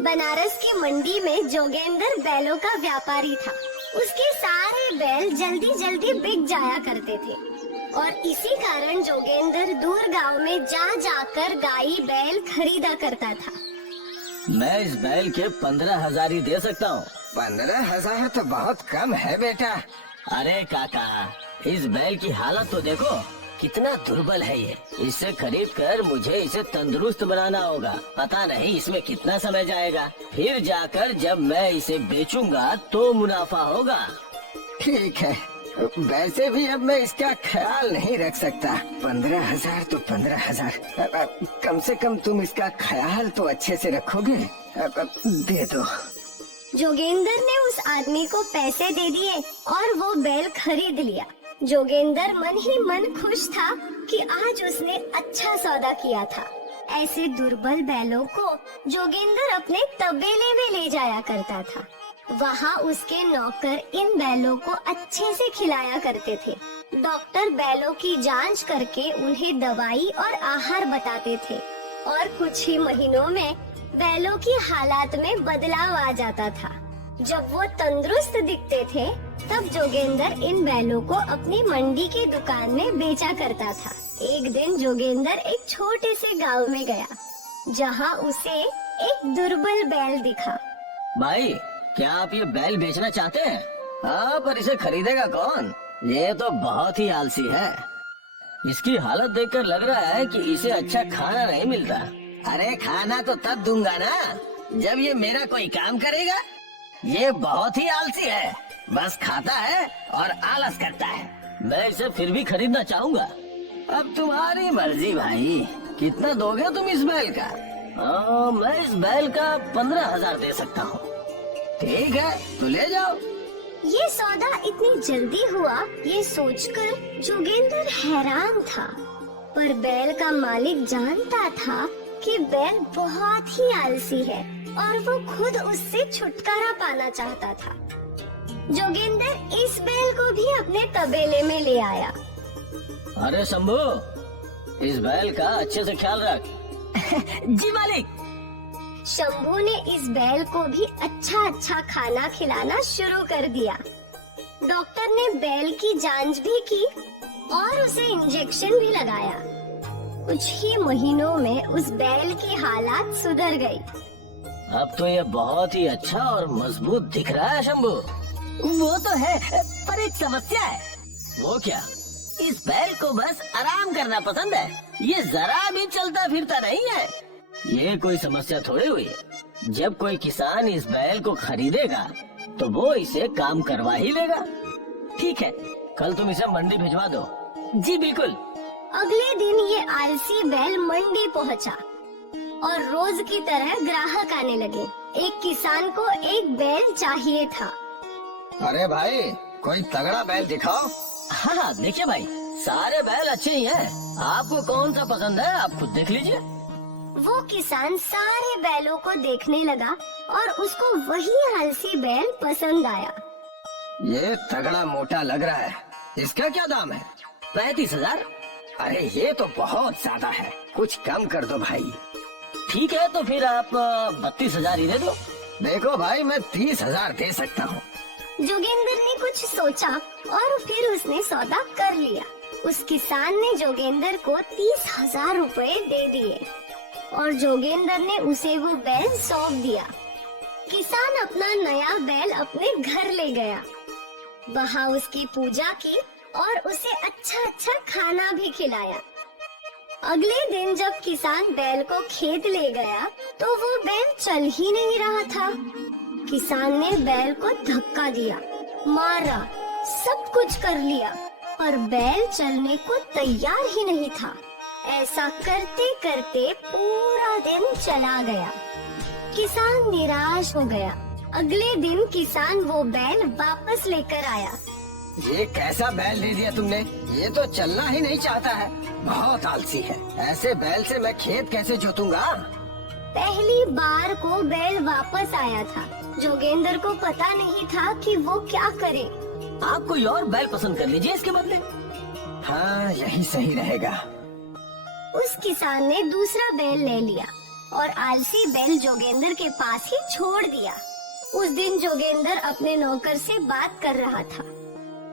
बनारस की मंडी में जोगेंद्र बैलों का व्यापारी था। उसके सारे बैल जल्दी जल्दी बिक जाया करते थे और इसी कारण जोगेंद्र दूर गांव में जा जाकर गाई बैल खरीदा करता था। मैं इस बैल के 15,000 ही दे सकता हूँ। 15,000 तो बहुत कम है बेटा। अरे काका, इस बैल की हालत तो देखो, कितना दुर्बल है ये। इसे खरीद कर मुझे इसे तंदुरुस्त बनाना होगा। पता नहीं इसमें कितना समय जाएगा। फिर जाकर जब मैं इसे बेचूंगा तो मुनाफा होगा। ठीक है, वैसे भी अब मैं इसका ख्याल नहीं रख सकता। 15,000 तो 15,000। कम से कम तुम इसका ख्याल तो अच्छे से रखोगे। दे दो। जोगेंद्र ने उस आदमी को पैसे दे दिए और वो बैल खरीद लिया। जोगेंद्र मन ही मन खुश था कि आज उसने अच्छा सौदा किया था। ऐसे दुर्बल बैलों को जोगेंद्र अपने तबेले में ले जाया करता था। वहाँ उसके नौकर इन बैलों को अच्छे से खिलाया करते थे। डॉक्टर बैलों की जांच करके उन्हें दवाई और आहार बताते थे और कुछ ही महीनों में बैलों की हालात में बदलाव आ जाता था। जब वो तंदुरुस्त दिखते थे तब जोगेंद्र इन बैलों को अपनी मंडी की दुकान में बेचा करता था। एक दिन जोगेंद्र एक छोटे से गांव में गया जहां उसे एक दुर्बल बैल दिखा। भाई, क्या आप ये बैल बेचना चाहते हैं? हाँ, पर इसे खरीदेगा कौन? ये तो बहुत ही आलसी है। इसकी हालत देखकर लग रहा है कि इसे अच्छा खाना नहीं मिलता। अरे खाना तो तब दूंगा ना जब ये मेरा कोई काम करेगा। ये बहुत ही आलसी है, बस खाता है और आलस करता है। मैं इसे फिर भी खरीदना चाहूँगा। अब तुम्हारी मर्जी भाई, कितना दोगे तुम इस बैल का? मैं इस बैल का 15,000 दे सकता हूँ। ठीक है, तो ले जाओ। ये सौदा इतनी जल्दी हुआ ये सोचकर जोगेंद्र हैरान था, पर बैल का मालिक जानता था कि बैल बहुत ही आलसी है और वो खुद उससे छुटकारा पाना चाहता था। जोगेंद्र इस बैल को भी अपने तबेले में ले आया। अरे शंभू, इस बैल का अच्छे से ख्याल रख। जी मालिक। शंभू ने इस बैल को भी अच्छा अच्छा खाना खिलाना शुरू कर दिया। डॉक्टर ने बैल की जांच भी की और उसे इंजेक्शन भी लगाया। कुछ ही महीनों में उस बैल की हालात सुधर गई। अब तो ये बहुत ही अच्छा और मजबूत दिख रहा है शंभू। वो तो है, पर एक समस्या है। वो क्या? इस बैल को बस आराम करना पसंद है। ये जरा भी चलता फिरता नहीं है। ये कोई समस्या थोड़ी हुई। जब कोई किसान इस बैल को खरीदेगा तो वो इसे काम करवा ही लेगा। ठीक है, कल तुम इसे मंडी भिजवा दो। जी बिल्कुल। अगले दिन ये आलसी बैल मंडी पहुंचा और रोज की तरह ग्राहक आने लगे। एक किसान को एक बैल चाहिए था। अरे भाई, कोई तगड़ा बैल दिखाओ। हाँ, देखिए भाई, सारे बैल अच्छे ही हैं। आपको कौन सा पसंद है, आप खुद देख लीजिए। वो किसान सारे बैलों को देखने लगा और उसको वही आलसी बैल पसंद आया। ये तगड़ा मोटा लग रहा है। इसका क्या दाम है? 35,000। अरे ये तो बहुत ज्यादा है, कुछ कम कर दो भाई। ठीक है, तो फिर आप 32,000 ही दे दो। देखो भाई, मैं 30,000 दे सकता हूँ। जोगेंद्र ने कुछ सोचा और फिर उसने सौदा कर लिया। उस किसान ने जोगेंद्र को 30,000 रुपए दे दिए और जोगेंद्र ने उसे वो बैल सौंप दिया। किसान अपना नया बैल अपने घर ले गया। वहाँ उसकी पूजा की और उसे अच्छा अच्छा खाना भी खिलाया। अगले दिन जब किसान बैल को खेत ले गया तो वो बैल चल ही नहीं रहा था। किसान ने बैल को धक्का दिया, मारा, सब कुछ कर लिया, पर बैल चलने को तैयार ही नहीं था। ऐसा करते करते पूरा दिन चला गया। किसान निराश हो गया। अगले दिन किसान वो बैल वापस लेकर आया। ये कैसा बैल दे दिया तुमने? ये तो चलना ही नहीं चाहता है, बहुत आलसी है। ऐसे बैल से मैं खेत कैसे जोतूंगा? पहली बार को बैल वापस आया था। जोगेंद्र को पता नहीं था कि वो क्या करे। आप कोई और बैल पसंद कर लीजिए इसके बदले। हाँ, यही सही रहेगा। उस किसान ने दूसरा बैल ले लिया। और आलसी बैल जोगेंद्र के पास ही छोड़ दिया। उस दिन जोगेंद्र अपने नौकर से बात कर रहा था।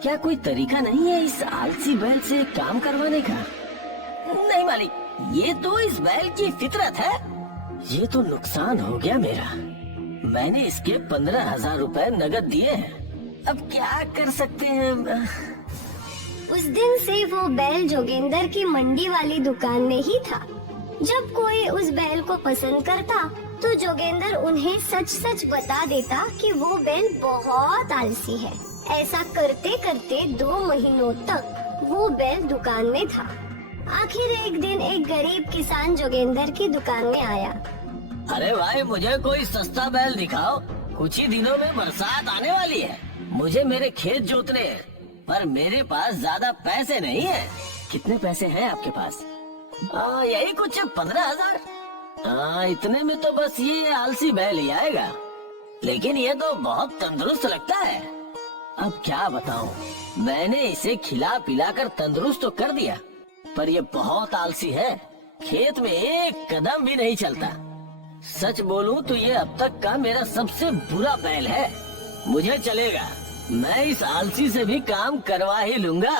क्या कोई तरीका नहीं है इस आलसी बैल से काम करवाने का? नहीं मालिक, ये तो इस बैल की फितरत है। ये तो नुकसान हो गया मेरा। मैंने इसके 15,000 रुपए नगद दिए हैं। अब क्या कर सकते हैं? उस दिन से वो बैल जोगेंद्र की मंडी वाली दुकान में ही था। जब कोई उस बैल को पसंद करता तो जोगेंद्र उन्हें सच सच बता देता कि वो बैल बहुत आलसी है। ऐसा करते करते 2 महीनों तक वो बैल दुकान में था। आखिर एक दिन एक गरीब किसान जोगेंद्र की दुकान में आया। अरे भाई, मुझे कोई सस्ता बैल दिखाओ। कुछ ही दिनों में बरसात आने वाली है। मुझे मेरे खेत जोतने हैं, पर मेरे पास ज्यादा पैसे नहीं है। कितने पैसे हैं आपके पास? यही कुछ 15,000। इतने में तो बस ये आलसी बैल ही आएगा। लेकिन ये तो बहुत तंदुरुस्त लगता है। अब क्या बताऊं, मैंने इसे खिला पिला कर तंदुरुस्त तो कर दिया, पर ये बहुत आलसी है। खेत में एक कदम भी नहीं चलता। सच बोलूं तो ये अब तक का मेरा सबसे बुरा बैल है। मुझे चलेगा, मैं इस आलसी से भी काम करवा ही लूंगा।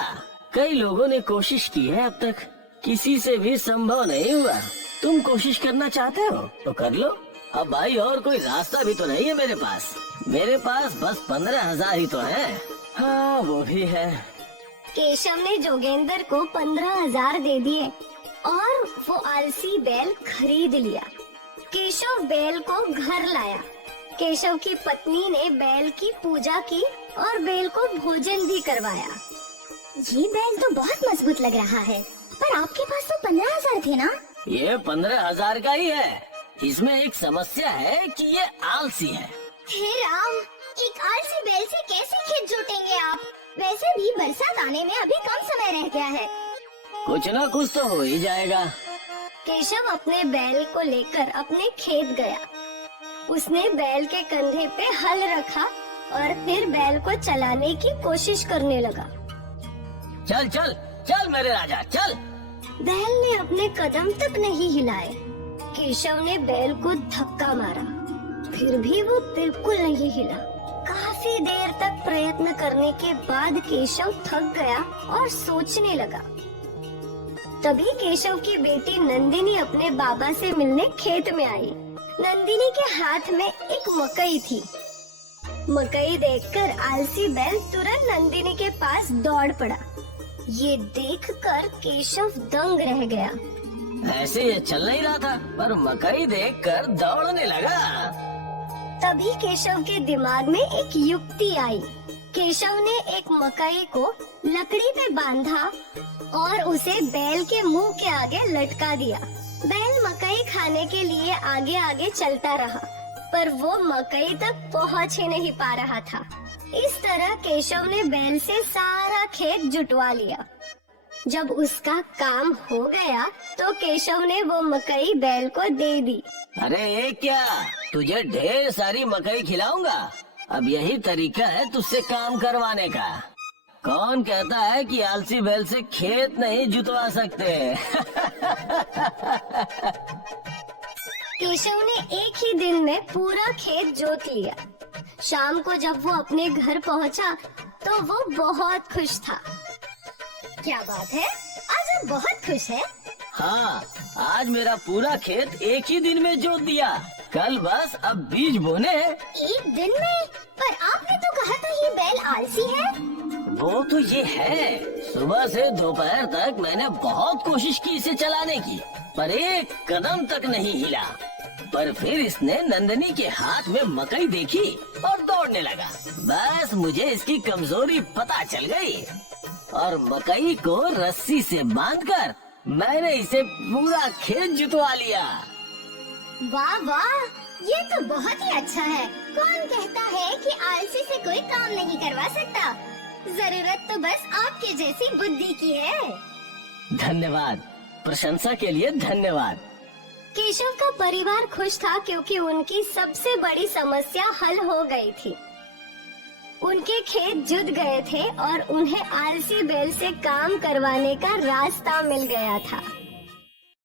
कई लोगों ने कोशिश की है, अब तक किसी से भी संभव नहीं हुआ। तुम कोशिश करना चाहते हो तो कर लो। अब भाई, और कोई रास्ता भी तो नहीं है मेरे पास। मेरे पास बस 15,000 ही तो है। हाँ, वो भी है। केशव ने जोगेंद्र को 15,000 दे दिए और वो आलसी बैल खरीद लिया। केशव बैल को घर लाया। केशव की पत्नी ने बैल की पूजा की और बैल को भोजन भी करवाया। ये बैल तो बहुत मजबूत लग रहा है, पर आपके पास तो 15,000 थे ना? ये 15,000 का ही है। इसमें एक समस्या है कि ये आलसी है। हे राम, एक आलसी बैल से कैसे खेत जोतेंगे आप? वैसे भी बरसात आने में अभी कम समय रह गया है। कुछ ना कुछ तो हो ही जाएगा। केशव अपने बैल को लेकर अपने खेत गया। उसने बैल के कंधे पे हल रखा और फिर बैल को चलाने की कोशिश करने लगा। चल चल चल मेरे राजा, चल। बैल ने अपने कदम तक नहीं हिलाए। केशव ने बैल को धक्का मारा, फिर भी वो बिल्कुल नहीं हिला। काफी देर तक प्रयत्न करने के बाद केशव थक गया और सोचने लगा। तभी केशव की बेटी नंदिनी अपने बाबा से मिलने खेत में आई। नंदिनी के हाथ में एक मकई थी। मकई देखकर आलसी बैल तुरंत नंदिनी के पास दौड़ पड़ा। ये देखकर केशव दंग रह गया। ऐसे ये चल नहीं रहा था, पर मकई देखकर दौड़ने लगा। तभी केशव के दिमाग में एक युक्ति आई। केशव ने एक मकई को लकड़ी पे बांधा और उसे बैल के मुंह के आगे लटका दिया। बैल मकई खाने के लिए आगे आगे चलता रहा, पर वो मकई तक पहुंच ही नहीं पा रहा था। इस तरह केशव ने बैल से सारा खेत जुटवा लिया। जब उसका काम हो गया तो केशव ने वो मकई बैल को दे दी। अरे ये क्या, तुझे ढेर सारी मकई खिलाऊंगा। अब यही तरीका है तुझसे काम करवाने का। कौन कहता है कि आलसी बैल से खेत नहीं जुतवा सकते? केशव ने एक ही दिन में पूरा खेत जोत लिया। शाम को जब वो अपने घर पहुंचा तो वो बहुत खुश था। क्या बात है, आज आप बहुत खुश हैं? हाँ, आज मेरा पूरा खेत एक ही दिन में जोत दिया। कल बस अब बीज बोने हैं। एक दिन में? पर आपने तो कहा था ये बैल आलसी है। वो तो ये है, सुबह से दोपहर तक मैंने बहुत कोशिश की इसे चलाने की, पर एक कदम तक नहीं हिला। पर फिर इसने नंदनी के हाथ में मकई देखी और दौड़ने लगा। बस मुझे इसकी कमजोरी पता चल गई और मकई को रस्सी से बांधकर मैंने इसे पूरा खेत जुतवा लिया। वाह वाह, ये तो बहुत ही अच्छा है। कौन कहता है कि आलसी से कोई काम नहीं करवा सकता? जरूरत तो बस आपके जैसी बुद्धि की है। धन्यवाद, प्रशंसा के लिए धन्यवाद। केशव का परिवार खुश था क्योंकि उनकी सबसे बड़ी समस्या हल हो गई थी। उनके खेत जुट गए थे और उन्हें आलसी बैल से काम करवाने का रास्ता मिल गया था।